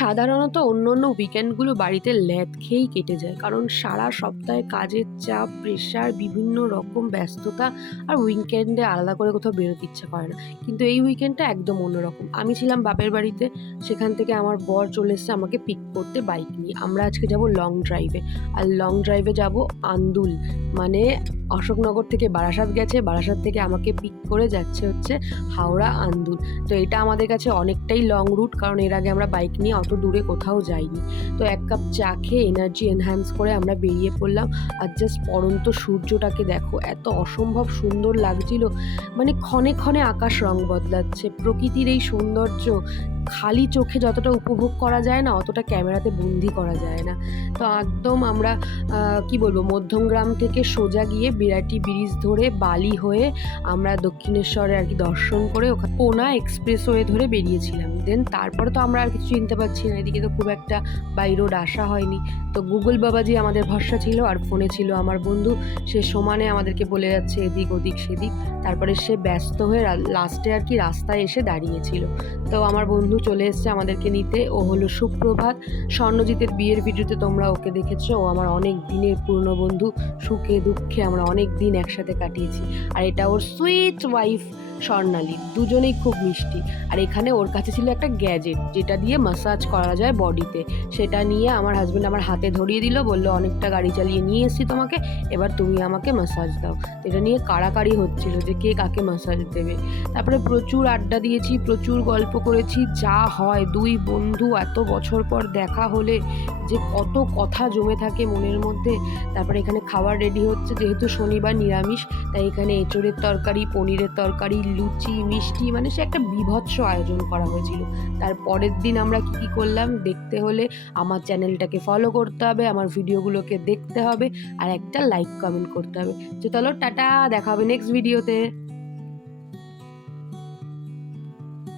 সাধারণত অন্য উইকেন্ডগুলো বাড়িতে ল্যাদ খেয়েই কেটে যায়, কারণ সারা সপ্তাহে কাজের চাপ, প্রেশার, বিভিন্ন রকম ব্যস্ততা, আর উইকেন্ডে আলাদা করে কোথাও বেরোতে ইচ্ছা করে না। কিন্তু এই উইকেন্ডটা একদম অন্যরকম। আমি ছিলাম বাপের বাড়িতে, সেখান থেকে আমার বর চলে এসেছে আমাকে পিক করতে বাইক নিয়ে। আমরা আজকে যাব লং ড্রাইভে, আর লং ড্রাইভে যাব আন্দুল, মানে অশোকনগর থেকে বারাসাত গেছে, বারাসাত থেকে আমাকে পিক করে যাচ্ছে হচ্ছে হাওড়া আন্দুল। তো এটা আমাদের কাছে অনেকটাই লং রুট, কারণ এর আগে আমরা বাইক নিয়ে অত দূরে কোথাও যাইনি। তো এক কাপ চা খেয়ে এনার্জি এনহ্যান্স করে আমরা বেরিয়ে পড়লাম। আর জাস্ট পড়ন্ত সূর্যটাকে দেখো, এত অসম্ভব সুন্দর লাগছিল। মানে ক্ষণে ক্ষণে আকাশ রং বদলাচ্ছে, প্রকৃতির এই সৌন্দর্য খালি চোখে যতটা উপভোগ করা যায় না, অতটা ক্যামেরাতে বন্দি করা যায় না। তো একদম আমরা কি বলবো, মধ্যমগ্রাম থেকে সোজা গিয়ে বিরাটি ব্রিজ ধরে বালি হয়ে আমরা দক্ষিণেশ্বরে আর কি দর্শন করে ওখানে কোনা এক্সপ্রেসওয়ে ধরে বেরিয়েছিলাম। দেন তারপরে তো আমরা আর কিছু চিনতে পারছি না, এদিকে তো খুব একটা বাই রোড আসা হয়নি। তো গুগল বাবাজি আমাদের ভরসা ছিল, আর ফোনে ছিল আমার বন্ধু। সে সমানে আমাদেরকে বলে যাচ্ছে এদিক ওদিক সেদিক। তারপরে সে ব্যস্ত হয়ে লাস্টে আর কি রাস্তায় এসে দাঁড়িয়েছিল। তো আমার বন্ধু চলে এসছে আমাদেরকে নিতে। ও হলো সুপ্রভাত, স্বর্ণজিতের বিয়ের ভিডিওতে তোমরা ওকে দেখেছো। ও আমার অনেক দিনের পুরনো বন্ধু, সুখে দুঃখে আমরা অনেক দিন একসাথে কাটিয়েছি। আর এটা ওর সুইট ওয়াইফ স্বর্ণালী, দুজনেই খুব মিষ্টি। আর এখানে ওর কাছে ছিল একটা গ্যাজেট যেটা দিয়ে ম্যাসাজ করা যায় বডিতে। সেটা নিয়ে আমার হাজব্যান্ড আমার হাতে ধরিয়ে দিল, বললো অনেকটা গাড়ি চালিয়ে নিয়ে এসেছি তোমাকে, এবার তুমি আমাকে ম্যাসাজ দাও। এটা নিয়ে কাড়াকাড়ি হচ্ছিল যে কে কাকে ম্যাসাজ দেবে। তারপরে প্রচুর আড্ডা দিয়েছি, প্রচুর গল্প করেছি, যা হয় দুই বন্ধু এত বছর পর দেখা হলে যে কত কথা জমে থাকে মনের মধ্যে। তারপরে এখানে খাবার রেডি হচ্ছে, যেহেতু শনিবার নিরামিষ, তাই এখানে এঁচোড়ের তরকারি, পনিরের তরকারি, লুচি, মিষ্টি, মানে সে একটা বীভৎস আয়োজন করা হয়েছিল। তার পরের দিন আমরা কি করলাম দেখতে হলে আমার চ্যানেলটাকে ফলো করতে হবে, আমার ভিডিওগুলোকে দেখতে হবে, আর একটা লাইক কমেন্ট করতে হবে। তো চলো টাটা, দেখা হবে নেক্সট ভিডিওতে।